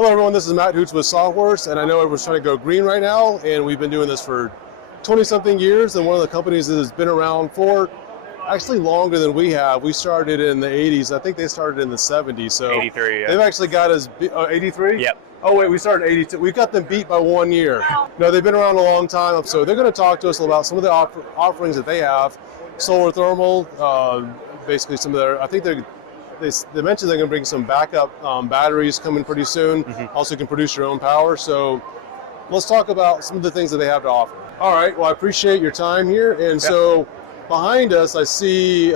Hello everyone, this is Matt Hoots with Sawhorse, and I know everyone's trying to go green right now, and we've been doing this for 20-something years, and one of the companies that has been around for actually longer than we have. We started in the 80s. I think they started in the 70s. So 83, yeah. They've actually got us, 83? Yep. Oh wait, we started in 82. We've got them beat by 1 year. No, they've been around a long time, so they're going to talk to us about some of the offerings that they have. Solar thermal, basically some of their, I think they mentioned they're going to bring some backup batteries coming pretty soon. Mm-hmm. Also can produce your own power. So let's talk about some of the things that they have to offer. All right, well, I appreciate your time here. And so behind us, I see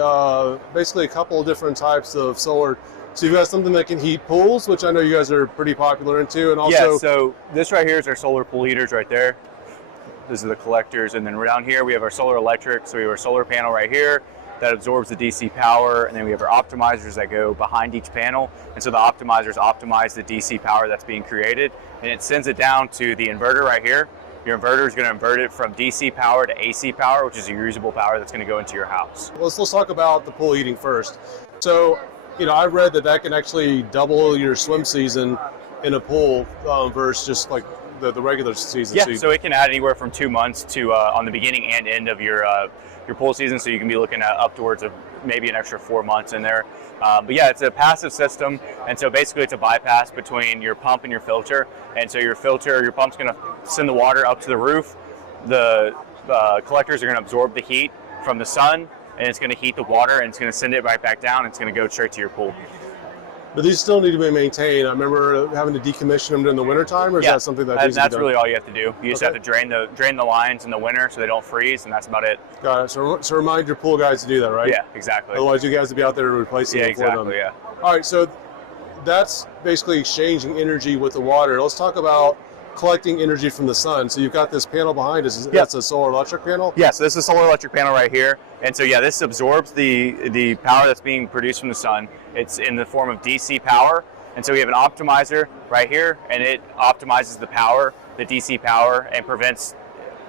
basically a couple of different types of solar. So you've got something that can heat pools, which I know you guys are pretty popular into. And also, yeah, so this right here is our solar pool heaters right there. These are the collectors. And then down here, we have our solar electric. So we have our solar panel right here that absorbs the DC power, and then we have our optimizers that go behind each panel, and so the optimizers optimize the DC power that's being created, and it sends it down to the inverter right here. Your inverter is going to invert it from DC power to AC power, which is a usable power that's going to go into your house. Let's talk about the pool heating first. So, you know, I read that can actually double your swim season in a pool versus just like the regular season. Yeah, so it can add anywhere from 2 months to on the beginning and end of your pool season, so you can be looking at upwards of maybe an extra 4 months in there. But yeah, it's a passive system, and so basically it's a bypass between your pump and your filter. And so your pump's going to send the water up to the roof. The collectors are going to absorb the heat from the sun, and it's going to heat the water, and it's going to send it right back down. And it's going to go straight to your pool. But these still need to be maintained. I remember having to decommission them during the wintertime, or is that something that's really all you have to do. You just have to drain the lines in the winter so they don't freeze, and that's about it. Got it. So remind your pool guys to do that, right? Yeah, exactly. Otherwise, you guys would be out there replacing them for them. Exactly, yeah. All right, so that's basically exchanging energy with the water. Let's talk about collecting energy from the sun. So you've got this panel behind us. That's a solar electric panel? Yeah, so this is a solar electric panel right here. And so yeah, this absorbs the power that's being produced from the sun. It's in the form of DC power. And so we have an optimizer right here, and it optimizes the power, the DC power, and prevents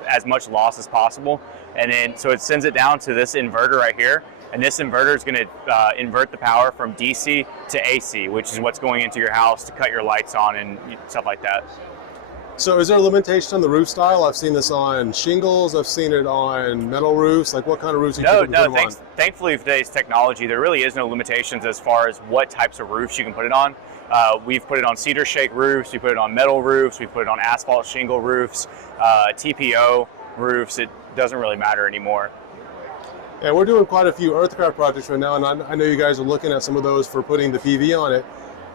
as much loss as possible. And then so it sends it down to this inverter right here. And this inverter is going to invert the power from DC to AC, which is what's going into your house to cut your lights on and stuff like that. So is there a limitation on the roof style? I've seen this on shingles. I've seen it on metal roofs. Like what kind of roofs? No. Thankfully, with today's technology, there really is no limitations as far as what types of roofs you can put it on. We've put it on cedar shake roofs. We put it on metal roofs. We put it on asphalt shingle roofs, TPO roofs. It doesn't really matter anymore. Yeah, we're doing quite a few earthcraft projects right now, and I know you guys are looking at some of those for putting the PV on it.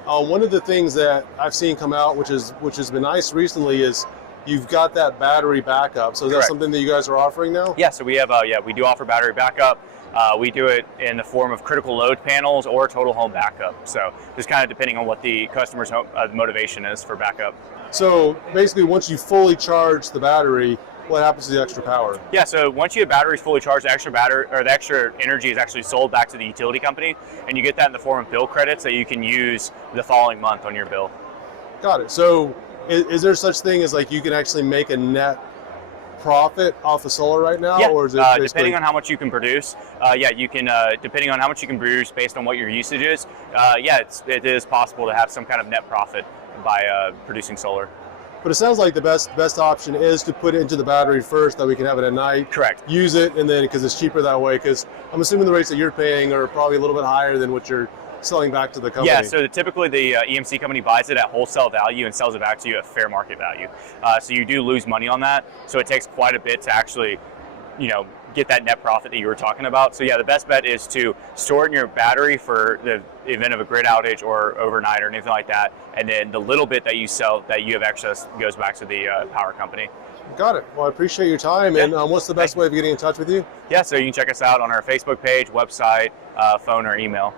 One of the things that I've seen come out, which has been nice recently, is you've got that battery backup. So is that something that you guys are offering now? Yeah, so we have we do offer battery backup. We do it in the form of critical load panels or total home backup. So just kind of depending on what the customer's motivation is for backup. So basically, once you fully charge the battery, what happens to the extra power? Yeah, so once your battery's fully charged, the extra energy is actually sold back to the utility company, and you get that in the form of bill credits that you can use the following month on your bill. Got it. So is there such thing as like you can actually make a net profit off of solar right now? Yeah, or is it depending on how much you can produce. You can, depending on how much you can produce based on what your usage is, it is possible to have some kind of net profit by producing solar. But it sounds like the best option is to put it into the battery first, that we can have it at night. Correct. Use it, and then because it's cheaper that way. Because I'm assuming the rates that you're paying are probably a little bit higher than what you're selling back to the company. Yeah. So typically the EMC company buys it at wholesale value and sells it back to you at fair market value. So you do lose money on that. So it takes quite a bit to actually, get that net profit that you were talking about. So yeah, the best bet is to store it in your battery for the event of a grid outage or overnight or anything like that, and then the little bit that you sell that you have excess goes back to the power company. Got it. Well, I appreciate your time. Yeah. And what's the best way of getting in touch with you? Yeah, so you can check us out on our Facebook page, website, phone, or email.